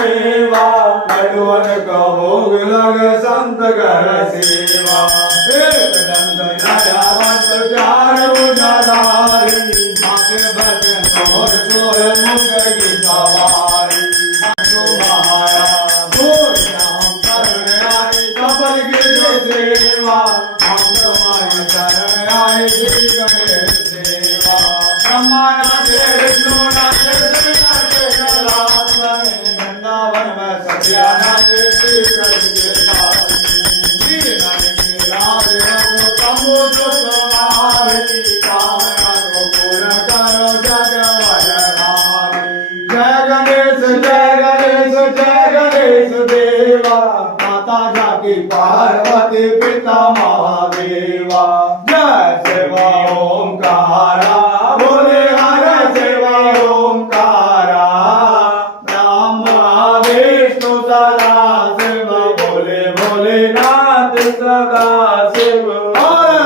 सेवा लड्डुअन को भोग लग संत कर सेवा एक दंत नयावंत चार भुजधारी माथे भजन सोर सोर मुख की सवारी जो महाया भोर श्याम शरण आए सफल की सेवा हम तुम्हारी शरण आए श्री गणेश देवा ब्रह्मानाथे विष्णुनाथे श्रीनाथे कैलासनाथे वृंदावन में सत्यानाथे श्री कृष्ण के साथ श्रीनाथ के राधे रघु तमो तुम्हारी कामना को पूर्ण करो जगवरहारी जय गणेश देवा माता जाकी पार्वती पिता महादेवा जय शिवा ओंकारा बोले हर शिवा ओंकारा ब्रह्मा विष्णु सदा शिव बोले भोलेनाथ सदा शिव हर